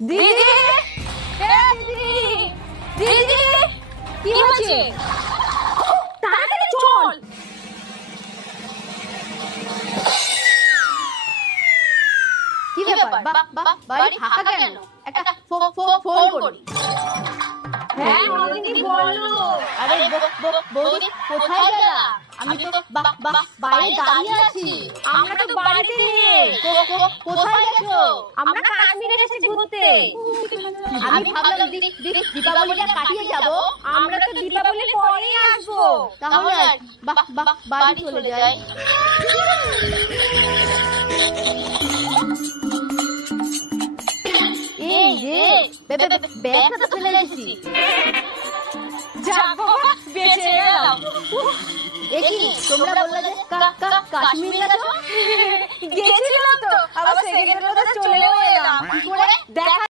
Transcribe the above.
দিদি, দিদি, দিদি, কি হচ্ছে? তাড়াতাড়ি চল। কি ব্যাপার? বাড়ি ফাঁকা কেন? একটা ফোন করি। হ্যাঁ নন্দিনী বলো। আরে বৌদি কোথায় গেলা? আমি তো বাইরে দাঁড়িয়ে আছি। আমরা তো বাড়িতে নেই। কোথায় গেছো? আমরা কাশ্মীরে এসেছি ঘুরতে। আমি ভাবলাম দীপাবলিটা কাটিয়ে যাব। আমরা তো দীপাবলির পরেই আসবো। তাহলে বাড়ি চলে যাই। এই রে ব্যাগটা তো ফেলে এসেছি। যাক বাবা বেঁচে গেলাম। একি তোমরা বললে যে কাশ্মীর গেছো? গেছিলাম তো, আবার সেকেন্ডের মধ্যে চলেও এলাম। কি করে দেখা